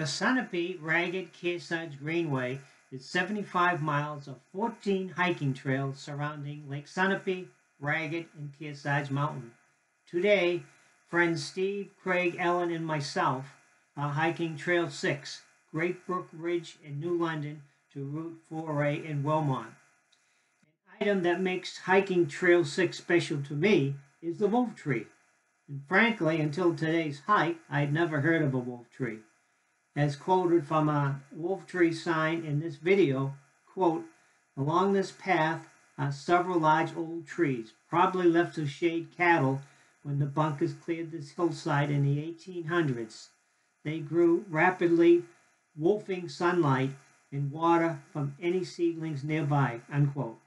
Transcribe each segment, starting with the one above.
The Sunapee-Ragged-Kearsarge Greenway is 75 miles of 14 hiking trails surrounding Lake Sunapee, Ragged, and Kearsarge Mountain. Today, friends Steve, Craig, Ellen, and myself are hiking Trail 6, GreatBrookBridge in New London to Route 4A in Wilmot. An item that makes hiking Trail 6 special to me is the wolf tree. And frankly, until today's hike, I had never heard of a wolf tree. As quoted from a wolf tree sign in this video, quote, "Along this path are several large old trees, probably left to shade cattle when the bunkers cleared this hillside in the 1800s. They grew rapidly, wolfing sunlight and water from any seedlings nearby," unquote.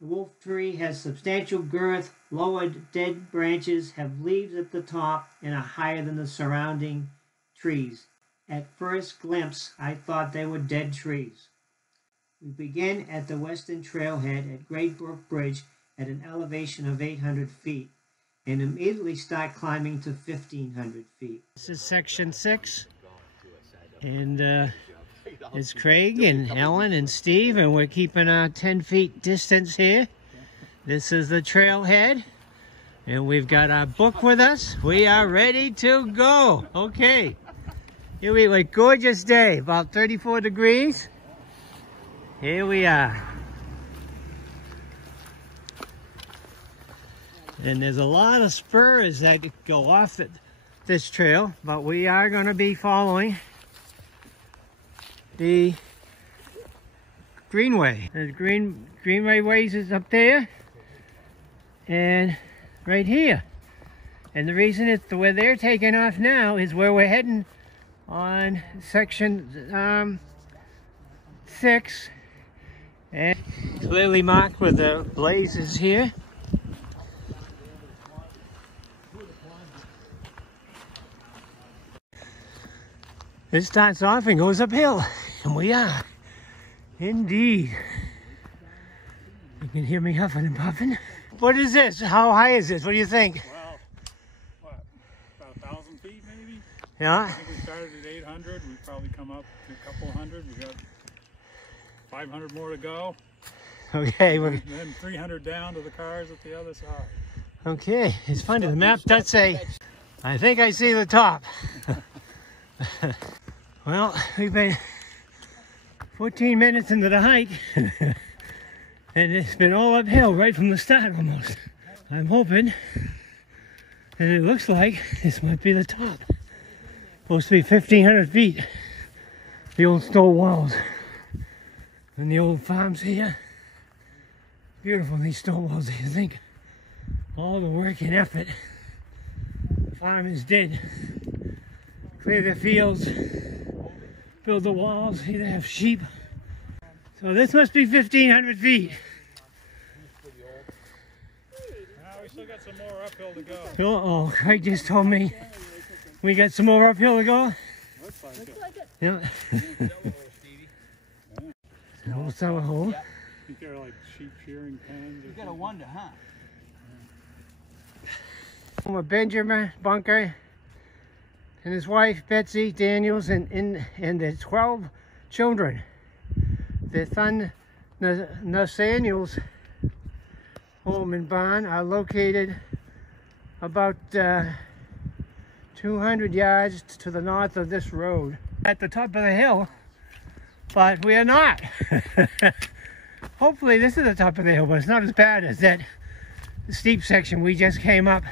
The wolf tree has substantial girth, lowered dead branches, have leaves at the top, and are higher than the surrounding trees. At first glimpse, I thought they were dead trees. We begin at the western trailhead at GreatBrookBridge at an elevation of 800 feet and immediately start climbing to 1,500 feet. This is section 6, and it's Craig and Ellen and Steve, and we're keeping our 10 feet distance here. This is the trailhead, and we've got our book with us. We are ready to go. Okay. Here we are, gorgeous day, about 34 degrees. Here we are. And there's a lot of spurs that go off this trail, but we are going to be following the Greenway. The Greenway ways is up there and right here. And the reason it's where they're taking off now is where we're heading on section 6, and clearly marked with the blazes here. It starts off and goes uphill, and we are indeed. You can hear me huffing and puffing. What is this? How high is this? What do you think? Well, what, about 1,000 feet maybe? Yeah. I think we started at 800. We've probably come up to a couple hundred. We got 500 more to go. Okay. And then 300 down to the cars at the other side. Okay. It's funny. The map does say, I think I see the top. Well, we've been 14 minutes into the hike, and it's been all uphill right from the start almost. I'm hoping, and it looks like this might be the top. Supposed to be 1,500 feet. The old stone walls and the old farms here. Beautiful, these stone walls. You think all the work and effort the farmers did. Clear their fields, build the walls, here they have sheep. So this must be 1,500 feet. We still got some more uphill to go. Oh, Craig just told me we got some more uphill to go. Looks like it. Yeah. An old summer hole. I think they're like sheep shearing pens. You gotta wonder, huh? A Benjamin Bunker and his wife Betsy Daniels and their 12 children. Their son Nathaniel's home and barn are located about 200 yards to the north of this road. At the top of the hill, but we are not. Hopefully this is the top of the hill, but it's not as bad as that steep section we just came up.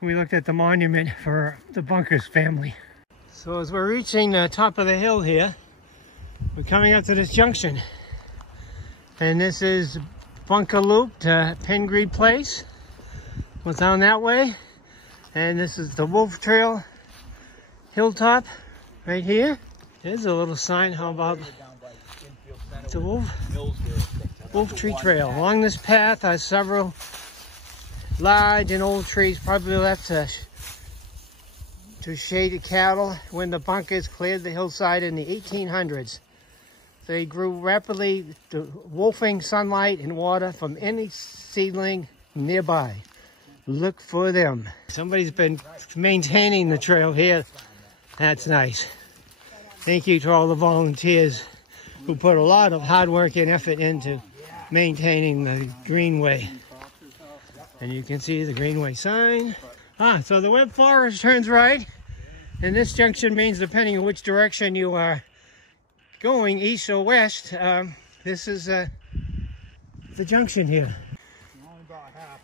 We looked at the monument for the Bunkers family. So as we're reaching the top of the hill here, we're coming up to this junction. And this is Bunker Loop to Pengree Place. What's down that way. And this is the Wolf Trail hilltop right here. There's a little sign. How about the Wolf Tree Trail. Along this path are several large and old trees, probably left to shade the cattle when the bunkers cleared the hillside in the 1800s. They grew rapidly, wolfing sunlight and water from any seedling nearby. Look for them. Somebody's been maintaining the trail here That's nice. Thank you to all the volunteers who put a lot of hard work and effort into maintaining the Greenway. And you can see the Greenway sign. So the web forest turns right. And this junction means, depending on which direction you are going, east or west, this is the junction here.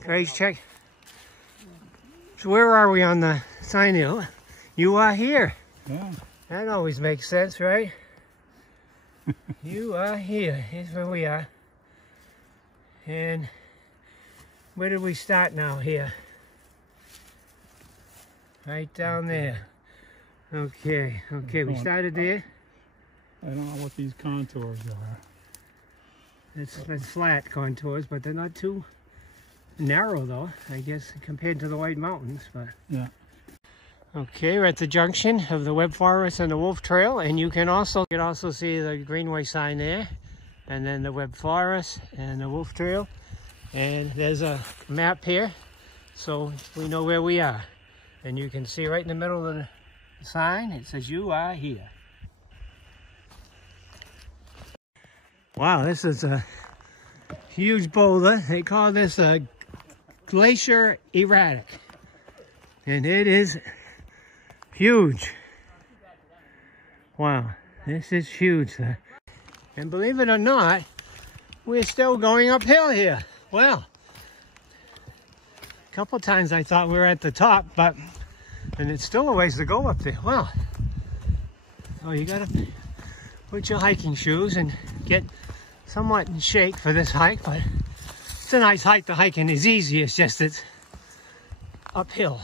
Craig's check. So where are we on the sign here? You are here. Yeah. That always makes sense, right? You are here. Here's where we are. And where did we start now here? Right down there. Okay, we started there. I don't know what these contours are. It's flat contours, but they're not too narrow though, I guess, compared to the White Mountains. But yeah. Okay, we're at the junction of the Web Forest and the Wolf Trail, and you can also see the Greenway sign there, and then the Web Forest and the Wolf Trail. And there's a map here, so we know where we are. And you can see right in the middle of the sign, it says you are here. Wow, this is a huge boulder. They call this a glacier erratic. And it is huge. Wow, this is huge. And believe it or not, we're still going uphill here. Well, a couple times I thought we were at the top, and it's still a ways to go up there. Well, so you gotta put your hiking shoes and get somewhat in shape for this hike, but it's a nice hike. The hiking is easy, it's just it's uphill.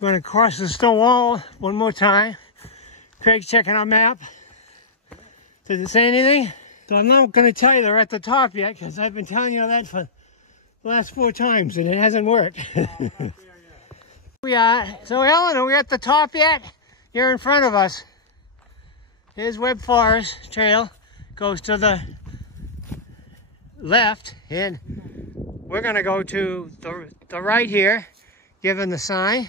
We're going to cross the stone wall one more time. Craig's checking our map. Does it say anything? So I'm not going to tell you they're at the top yet, because I've been telling you that for the last 4 times and it hasn't worked. We are. So Ellen, are we at the top yet? You're in front of us. Here's Web Forest Trail. Goes to the left, and we're going to go to the right here, given the sign.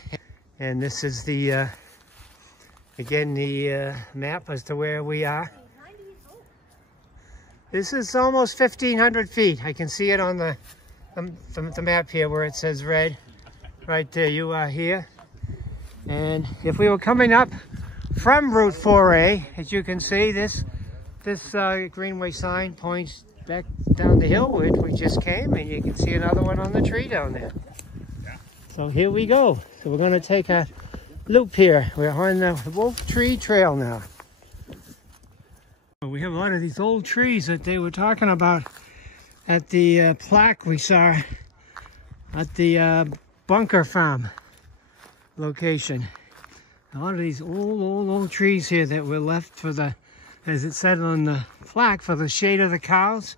And this is the, again, the map as to where we are. This is almost 1,500 feet. I can see it on the map here where it says red. Right there, you are here. And if we were coming up from Route 4A, as you can see, this Greenway sign points back down the hill which we just came, and you can see another one on the tree down there. So here we go. So we're going to take a loop here. We're on the Wolf Tree Trail now. We have a lot of these old trees that they were talking about at the plaque we saw at the Bunker Farm location. A lot of these old trees here that were left for the, as it said on the plaque, for the shade of the cows,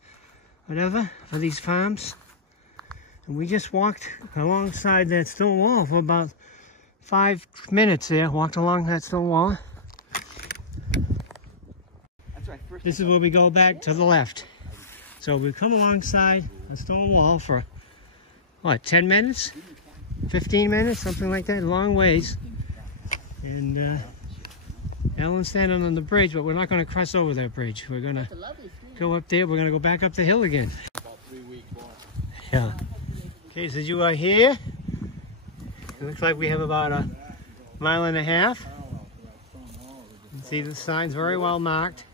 whatever, for these farms. And we just walked alongside that stone wall for about 5 minutes there, walked along that stone wall. This is where we go back to the left. So we come alongside a stone wall for, what, 10 minutes? 15 minutes, something like that, long ways. And Ellen's standing on the bridge, but we're not going to cross over that bridge. We're going to go up there. We're going to go back up the hill again. Yeah. Okay, so you are here. It looks like we have about a 1.5 miles. You can see the sign's very well marked.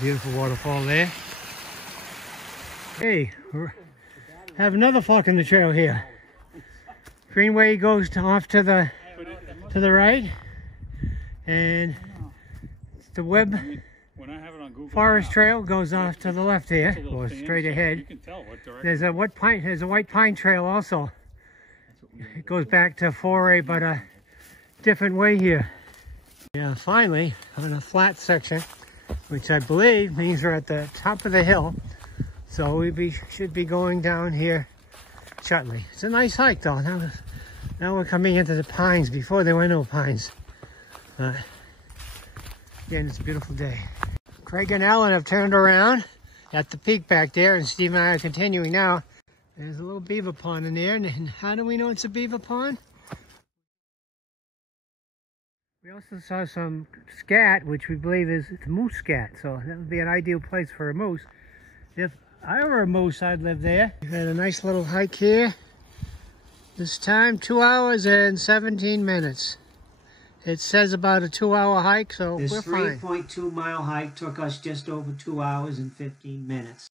Beautiful waterfall there. Hey, we have another fork in the trail here. Greenway goes off to the right, and the Web Forest Trail goes off to the left here, or straight ahead. There's a white pine trail also. It goes back to 4A, but a different way here. Yeah, finally on a flat section, which I believe means we're at the top of the hill. So we should be going down here shortly. It's a nice hike though. Now we're coming into the pines. Before there were no pines. Again, it's a beautiful day. Craig and Ellen have turned around at the peak back there, and Steve and I are continuing now There's a little beaver pond in there, and how do we know it's a beaver pond? We also saw some scat, which we believe is moose scat, so that would be an ideal place for a moose. If I were a moose, I'd live there. We've had a nice little hike here. This time, 2 hours and 17 minutes. It says about a 2-hour hike, so we're fine. This 3.2 mile hike took us just over 2 hours and 15 minutes.